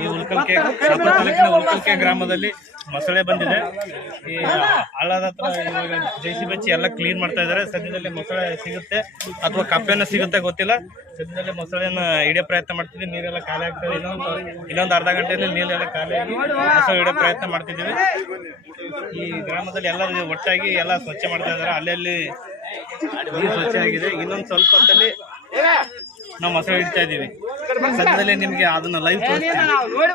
ಈ ಉಲ್ಕಲ್ಕೆ ಶಾಪುರ ತಾಲೂಕಿನ ಉಲ್ಕಲ್ಕೆ ಗ್ರಾಮದಲ್ಲಿ ಮೊಸಳೆ ಬಂದಿದೆ. ಈ ಹಳ್ಳದ ಹತ್ರ ಇವಾಗ ಜೆಸಿಬಿ ಹಚ್ಚಿ ಎಲ್ಲ ಕ್ಲೀನ್ ಮಾಡ್ತಾ ಇದ್ದಾರೆ. ಸದ್ಯದಲ್ಲಿ ಮೊಸಳೆ ಸಿಗುತ್ತೆ ಅಥವಾ ಕಪ್ಪೆನ ಸಿಗುತ್ತೆ ಗೊತ್ತಿಲ್ಲ. ಸದ್ಯದಲ್ಲಿ ಮೊಸಳೆನ ಹಿಡಿಯೋ ಪ್ರಯತ್ನ ಮಾಡ್ತಿದ್ವಿ. ನೀರೆಲ್ಲ ಖಾಲಿ ಆಗ್ತದೆ. ಇನ್ನೊಂದು ಅರ್ಧ ಗಂಟೆಯಲ್ಲಿ ನೀರೆಲ್ಲ ಖಾಲಿ ಆಗಿ ಮೊಸಳೆ ಹಿಡಿಯೋ ಪ್ರಯತ್ನ ಮಾಡ್ತಿದ್ದೀವಿ. ಈ ಗ್ರಾಮದಲ್ಲಿ ಎಲ್ಲರೂ ಒಟ್ಟಾಗಿ ಎಲ್ಲ ಸ್ವಚ್ಛ ಮಾಡ್ತಾ ಇದ್ದಾರೆ. ಅಲ್ಲಲ್ಲಿ ನೀರು ಸ್ವಚ್ಛ ಆಗಿದೆ. ಇನ್ನೊಂದು ಸ್ವಲ್ಪ ಹೊತ್ತಲ್ಲಿ ನಾವು ಮೊಸಳೆ ಹಿಡಿತಾ ಇದ್ದೀವಿ. ಸದ್ಯದಲ್ಲೇ ನಿಮಗೆ ಅದನ್ನ ಲೈವ್ ತೋರಿಸ್ತೀವಿ.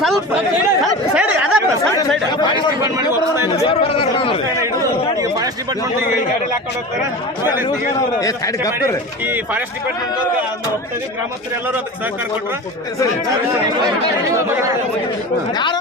ಸ್ವಲ್ಪ ಸೈಡ್ ಅದಪ್ಪ ಸೈಡ್ ಫಾರೆಸ್ಟ್ ಡಿಪಾರ್ಟ್ಮೆಂಟ್ ಹೋಗ್ತಾ ಇದ್ದೀವಿ. ಫಾರೆಸ್ಟ್ ಡಿಪಾರ್ಟ್ಮೆಂಟ್ ಗಾಡಿ ಹಾಕೊಂಡು ಹೋಗ್ತಾರೆ. ಈ ಫಾರೆಸ್ಟ್ ಡಿಪಾರ್ಟ್ಮೆಂಟ್ ಹೋಗ್ತಾ ಇದ್ದೀವಿ. ಗ್ರಾಮಸ್ಥರು ಎಲ್ಲರೂ ಅದಕ್ಕೆ ಸಹಕಾರ ಕೊಟ್ಟರು.